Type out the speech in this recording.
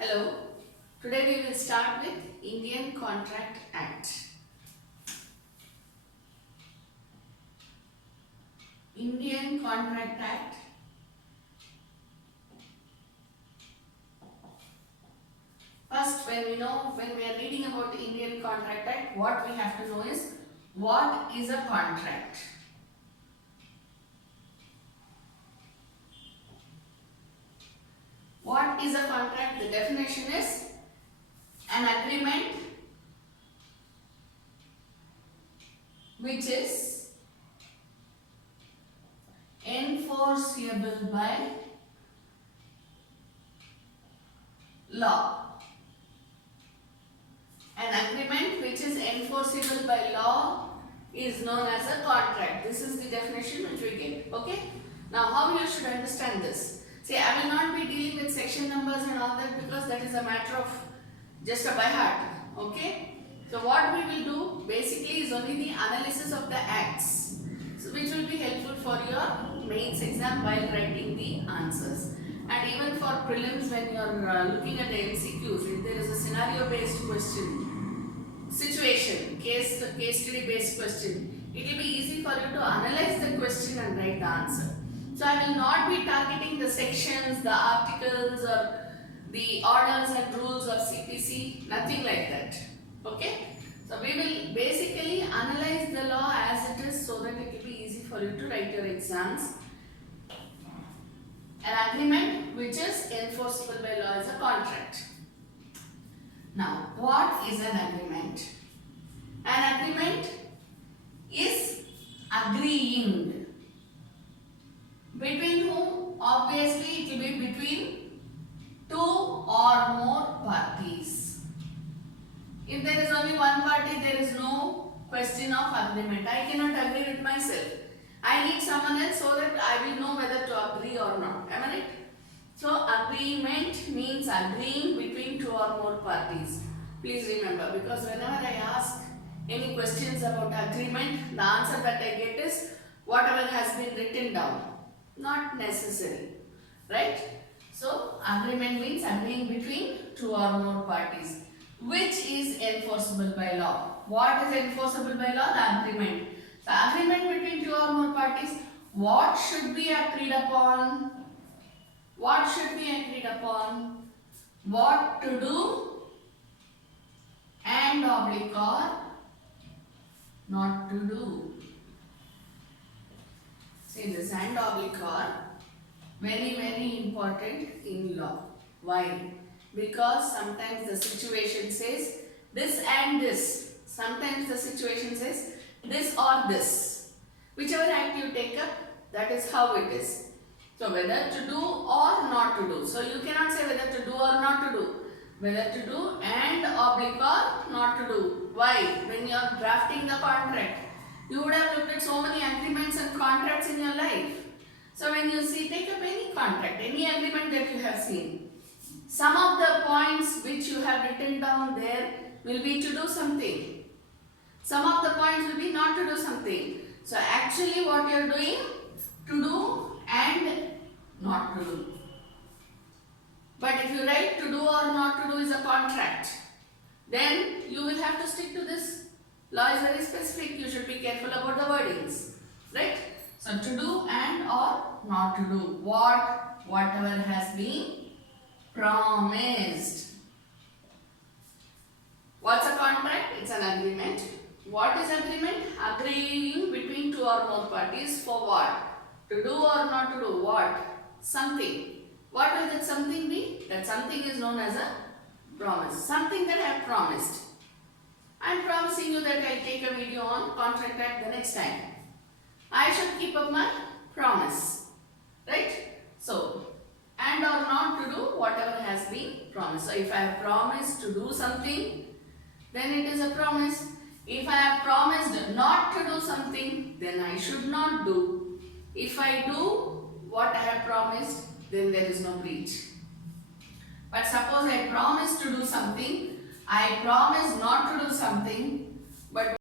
Hello, today we will start with Indian Contract Act. Indian Contract Act. First, when we are reading about the Indian Contract Act, what we have to know is what is a contract. What is a contract? The definition is an agreement which is enforceable by law. An agreement which is enforceable by law is known as a contract. This is the definition which we get. Okay. Now, how you should understand this? See, I will not be dealing with section numbers and all that because that is a matter of just a by heart. Okay. So, what we will do basically is only the analysis of the acts, so which will be helpful for your mains exam while writing the answers. And even for prelims, when you are looking at the MCQs, if there is a scenario based question, situation, case study based question, it will be easy for you to analyze the question and write the answer. So I will not be targeting the sections, the articles or the orders and rules of CPC, nothing like that. Okay. So we will basically analyze the law as it is so that it will be easy for you to write your exams. An agreement which is enforceable by law is a contract. Now, what is an agreement? An agreement is agreeing. Between whom? Obviously, it will be between two or more parties. If there is only one party, there is no question of agreement. I cannot agree with myself. I need someone else so that I will know whether to agree or not. Am I right? So, agreement means agreeing between two or more parties. Please remember, because whenever I ask any questions about agreement, the answer that I get is whatever has been written down. Not necessary. Right? So, agreement means agreeing between two or more parties, which is enforceable by law. What is enforceable by law? The agreement. The agreement between two or more parties, what should be agreed upon? What should be agreed upon? What to do and oblique or not to do. See, this and oblique are very important in law. Why? Because sometimes the situation says this and this. Sometimes the situation says this or this. Whichever act you take up, that is how it is. So, whether to do or not to do. So, you cannot say whether to do or not to do. Whether to do and oblique or not to do. Why? When you are drafting the contract, you would have looked at so many agreements and contracts in your life. So, when you see, take up any contract, any agreement that you have seen, some of the points which you have written down there will be to do something. Some of the points will be not to do something. So, actually what you are doing, to do and not to do. But if you write to do or not to do is a contract, then you will have to stick to this. Law is very specific. You should be careful about the wordings. Right? So, to do and or not to do. Whatever has been promised. What's a contract? It's an agreement. What is agreement? Agreeing between two or more parties for what? To do or not to do. What? Something. What will that something be? That something is known as a promise. Something that I have promised. I am promising you that I will take a video on contract act the next time. I should keep up my promise. Right? So, and or not to do whatever has been promised. So, if I have promised to do something, then it is a promise. If I have promised not to do something, then I should not do. If I do what I have promised, then there is no breach. But suppose I promise to do something, I promise not to do something, but